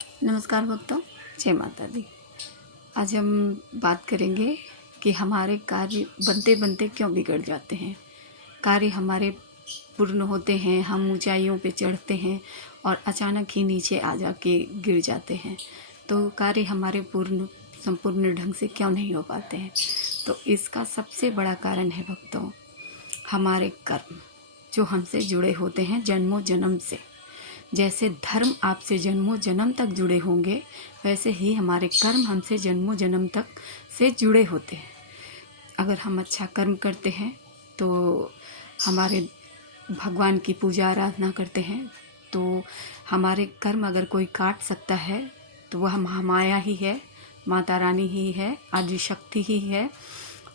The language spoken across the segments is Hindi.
नमस्कार भक्तों, जय माता दी। आज हम बात करेंगे कि हमारे कार्य बनते बनते क्यों बिगड़ जाते हैं। कार्य हमारे पूर्ण होते हैं, हम ऊंचाइयों पे चढ़ते हैं और अचानक ही नीचे आ जाके गिर जाते हैं। तो कार्य हमारे संपूर्ण ढंग से क्यों नहीं हो पाते हैं। तो इसका सबसे बड़ा कारण है भक्तों, हमारे कर्म जो हमसे जुड़े होते हैं जन्मों जन्म से। जैसे धर्म आपसे जन्मों जन्म तक जुड़े होंगे, वैसे ही हमारे कर्म हमसे जन्मों जन्म तक से जुड़े होते हैं। अगर हम अच्छा कर्म करते हैं तो हमारे भगवान की पूजा आराधना करते हैं, तो हमारे कर्म अगर कोई काट सकता है तो वह महामाया ही है, माता रानी ही है, आदि शक्ति ही है,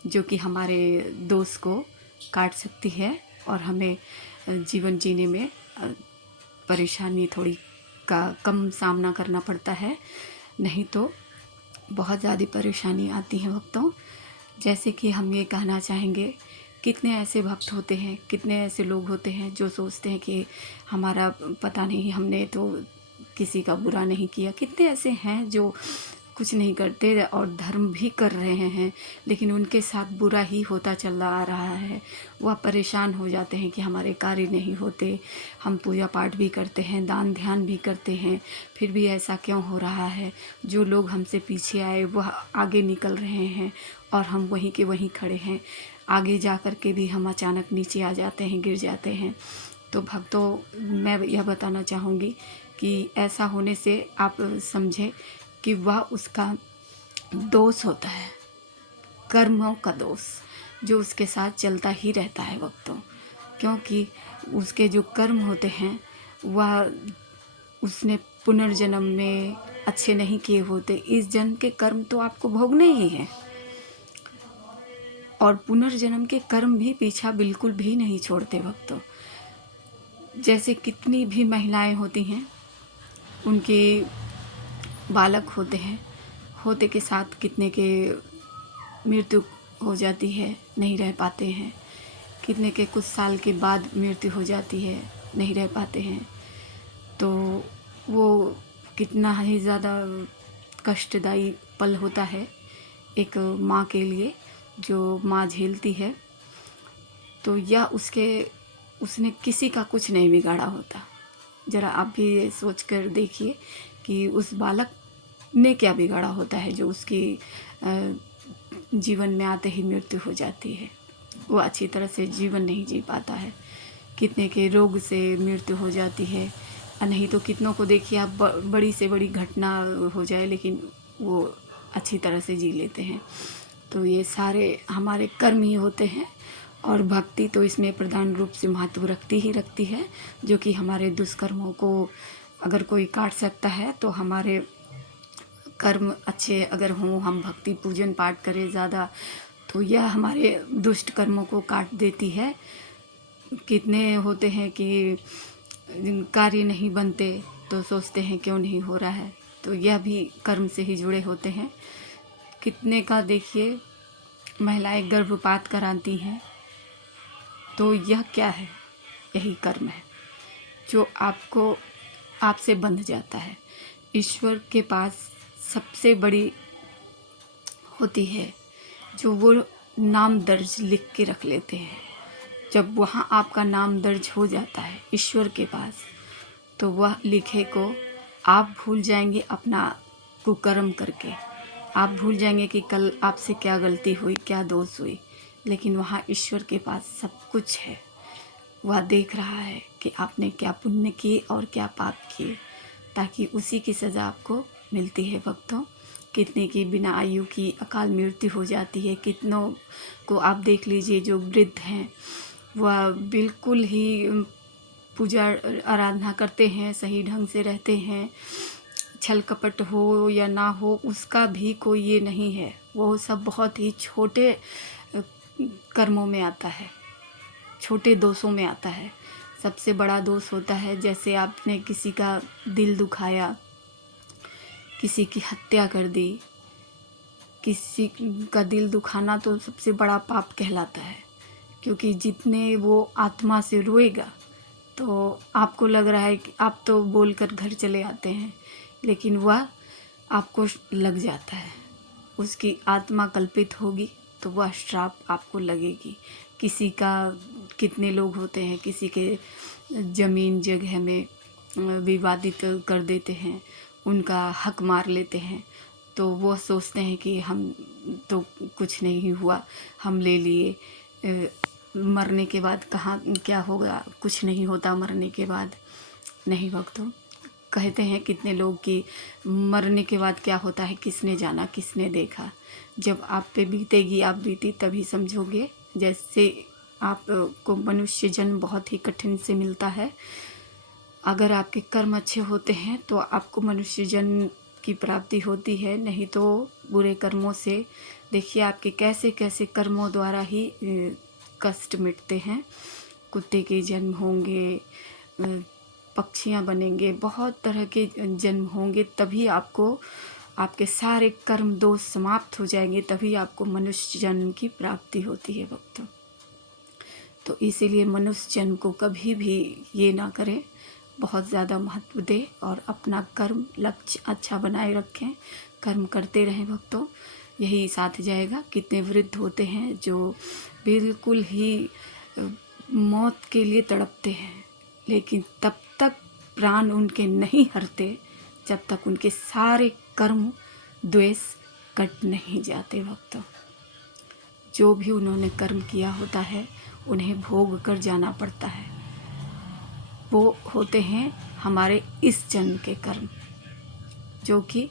जो कि हमारे दोष को काट सकती है और हमें जीवन जीने में परेशानी थोड़ी का कम सामना करना पड़ता है। नहीं तो बहुत ज़्यादा परेशानी आती है भक्तों। जैसे कि हम ये कहना चाहेंगे, कितने ऐसे भक्त होते हैं, कितने ऐसे लोग होते हैं जो सोचते हैं कि हमारा पता नहीं, हमने तो किसी का बुरा नहीं किया। कितने ऐसे हैं जो कुछ नहीं करते और धर्म भी कर रहे हैं, लेकिन उनके साथ बुरा ही होता चला आ रहा है। वह परेशान हो जाते हैं कि हमारे कार्य नहीं होते, हम पूजा पाठ भी करते हैं, दान ध्यान भी करते हैं, फिर भी ऐसा क्यों हो रहा है। जो लोग हमसे पीछे आए वह आगे निकल रहे हैं और हम वहीं के वहीं खड़े हैं। आगे जा कर के भी हम अचानक नीचे आ जाते हैं, गिर जाते हैं। तो भक्तों, मैं यह बताना चाहूँगी कि ऐसा होने से आप समझें कि वह उसका दोष होता है, कर्मों का दोष, जो उसके साथ चलता ही रहता है भक्तों। क्योंकि उसके जो कर्म होते हैं वह उसने पुनर्जन्म में अच्छे नहीं किए होते। इस जन्म के कर्म तो आपको भोगने ही हैं और पुनर्जन्म के कर्म भी पीछा बिल्कुल भी नहीं छोड़ते भक्तों। जैसे कितनी भी महिलाएं होती हैं, उनके बालक होते हैं, होते के साथ कितने के मृत्यु हो जाती है, नहीं रह पाते हैं। कितने के कुछ साल के बाद मृत्यु हो जाती है, नहीं रह पाते हैं। तो वो कितना ही ज़्यादा कष्टदायी पल होता है एक माँ के लिए, जो माँ झेलती है। तो या उसने किसी का कुछ नहीं बिगाड़ा होता। ज़रा आप भी ये सोच कर देखिए कि उस बालक ने क्या बिगाड़ा होता है जो उसकी जीवन में आते ही मृत्यु हो जाती है। वो अच्छी तरह से जीवन नहीं जी पाता है, कितने के रोग से मृत्यु हो जाती है। नहीं तो कितनों को देखिए आप, बड़ी से बड़ी घटना हो जाए लेकिन वो अच्छी तरह से जी लेते हैं। तो ये सारे हमारे कर्म ही होते हैं और भक्ति तो इसमें प्रधान रूप से महत्व रखती है, जो कि हमारे दुष्कर्मों को अगर कोई काट सकता है तो हमारे कर्म अच्छे अगर हों, हम भक्ति पूजन पाठ करें ज़्यादा, तो यह हमारे दुष्ट कर्मों को काट देती है। कितने होते हैं कि कार्य नहीं बनते तो सोचते हैं क्यों नहीं हो रहा है, तो यह भी कर्म से ही जुड़े होते हैं। कितने का देखिए महिलाएं गर्भपात कराती हैं, तो यह क्या है, यही कर्म है जो आपसे बंध जाता है। ईश्वर के पास सबसे बड़ी होती है जो वो नाम दर्ज लिख के रख लेते हैं। जब वहाँ आपका नाम दर्ज हो जाता है ईश्वर के पास, तो वह लिखे को आप भूल जाएंगे अपना कुकर्म करके। आप भूल जाएंगे कि कल आपसे क्या गलती हुई, क्या दोष हुई, लेकिन वहाँ ईश्वर के पास सब कुछ है। वह देख रहा है कि आपने क्या पुण्य किए और क्या पाप किए, ताकि उसी की सज़ा आपको मिलती है भक्तों। कितने की बिना आयु की अकाल मृत्यु हो जाती है। कितनों को आप देख लीजिए जो वृद्ध हैं, वह बिल्कुल ही पूजा आराधना करते हैं, सही ढंग से रहते हैं, छल कपट हो या ना हो उसका भी कोई ये नहीं है। वो सब बहुत ही छोटे कर्मों में आता है, छोटे दोषों में आता है। सबसे बड़ा दोष होता है जैसे आपने किसी का दिल दुखाया, किसी की हत्या कर दी। किसी का दिल दुखाना तो सबसे बड़ा पाप कहलाता है, क्योंकि जितने वो आत्मा से रोएगा तो आपको लग रहा है कि आप तो बोलकर घर चले आते हैं, लेकिन वह आपको लग जाता है। उसकी आत्मा कल्पित होगी तो वह श्राप आपको लगेगी। किसी का कितने लोग होते हैं, किसी के ज़मीन जगह में विवादित कर देते हैं, उनका हक मार लेते हैं, तो वो सोचते हैं कि हम तो कुछ नहीं हुआ, हम ले लिए। मरने के बाद कहाँ क्या होगा, कुछ नहीं होता मरने के बाद। नहीं भक्तों, कहते हैं कितने लोग कि मरने के बाद क्या होता है किसने जाना, किसने देखा। जब आप पे बीतेगी, आप बीती तभी समझोगे। जैसे आपको मनुष्य जन्म बहुत ही कठिन से मिलता है। अगर आपके कर्म अच्छे होते हैं तो आपको मनुष्य जन्म की प्राप्ति होती है, नहीं तो बुरे कर्मों से देखिए आपके कैसे कैसे कर्मों द्वारा ही कष्ट मिटते हैं। कुत्ते के जन्म होंगे, पक्षियाँ बनेंगे, बहुत तरह के जन्म होंगे, तभी आपको आपके सारे कर्म दोष समाप्त हो जाएंगे, तभी आपको मनुष्य जन्म की प्राप्ति होती है भक्तों। तो इसीलिए मनुष्य जन्म को कभी भी ये ना करें, बहुत ज़्यादा महत्व दें और अपना कर्म लक्ष्य अच्छा बनाए रखें, कर्म करते रहें भक्तों, यही साथ जाएगा। कितने वृद्ध होते हैं जो बिल्कुल ही मौत के लिए तड़पते हैं, लेकिन तब तक प्राण उनके नहीं हरते जब तक उनके सारे कर्म द्वेष कट नहीं जाते भक्तों। जो भी उन्होंने कर्म किया होता है उन्हें भोग कर जाना पड़ता है। वो होते हैं हमारे इस जन्म के कर्म, जो कि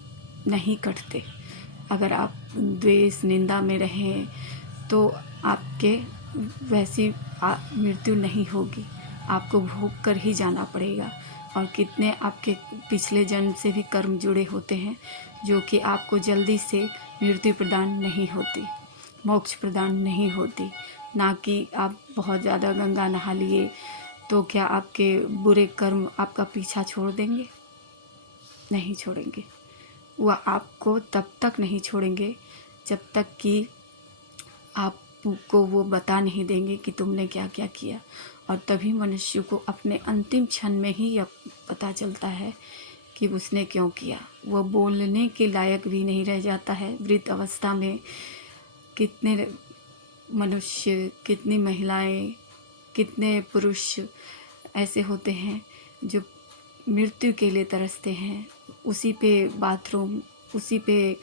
नहीं कटते। अगर आप द्वेष निंदा में रहें तो आपके वैसी मृत्यु नहीं होगी, आपको भोग कर ही जाना पड़ेगा। और कितने आपके पिछले जन्म से भी कर्म जुड़े होते हैं जो कि आपको जल्दी से मृत्यु प्रदान नहीं होती, मोक्ष प्रदान नहीं होती। ना कि आप बहुत ज़्यादा गंगा नहा लिए तो क्या आपके बुरे कर्म आपका पीछा छोड़ देंगे? नहीं छोड़ेंगे। वह आपको तब तक नहीं छोड़ेंगे जब तक कि आपको वो बता नहीं देंगे कि तुमने क्या क्या किया। और तभी मनुष्य को अपने अंतिम क्षण में ही यह पता चलता है कि उसने क्यों किया। वह बोलने के लायक भी नहीं रह जाता है। वृद्ध अवस्था में कितने मनुष्य, कितनी महिलाएं, कितने पुरुष ऐसे होते हैं जो मृत्यु के लिए तरसते हैं। उसी पे बाथरूम, उसी पे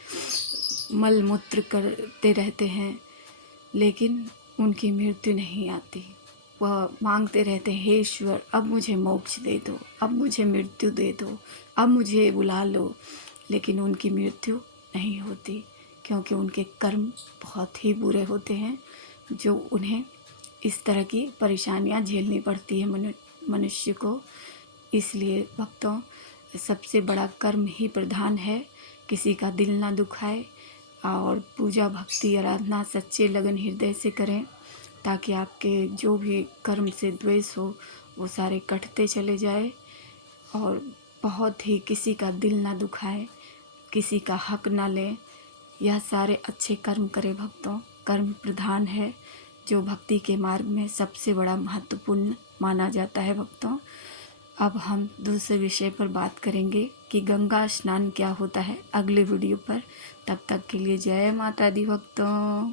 मल मूत्र करते रहते हैं, लेकिन उनकी मृत्यु नहीं आती। वह मांगते रहते हैं, हे ईश्वर अब मुझे मोक्ष दे दो, अब मुझे मृत्यु दे दो, अब मुझे बुला लो, लेकिन उनकी मृत्यु नहीं होती, क्योंकि उनके कर्म बहुत ही बुरे होते हैं जो उन्हें इस तरह की परेशानियां झेलनी पड़ती है मनुष्य को। इसलिए भक्तों, सबसे बड़ा कर्म ही प्रधान है। किसी का दिल ना दुखाए और पूजा भक्ति आराधना सच्चे लगन हृदय से करें, ताकि आपके जो भी कर्म से द्वेष हो वो सारे कटते चले जाए। और बहुत ही किसी का दिल ना दुखाए, किसी का हक ना लें, यह सारे अच्छे कर्म करें भक्तों। कर्म प्रधान है जो भक्ति के मार्ग में सबसे बड़ा महत्वपूर्ण माना जाता है भक्तों। अब हम दूसरे विषय पर बात करेंगे कि गंगा स्नान क्या होता है अगले वीडियो पर। तब तक के लिए जय माता दी भक्तों।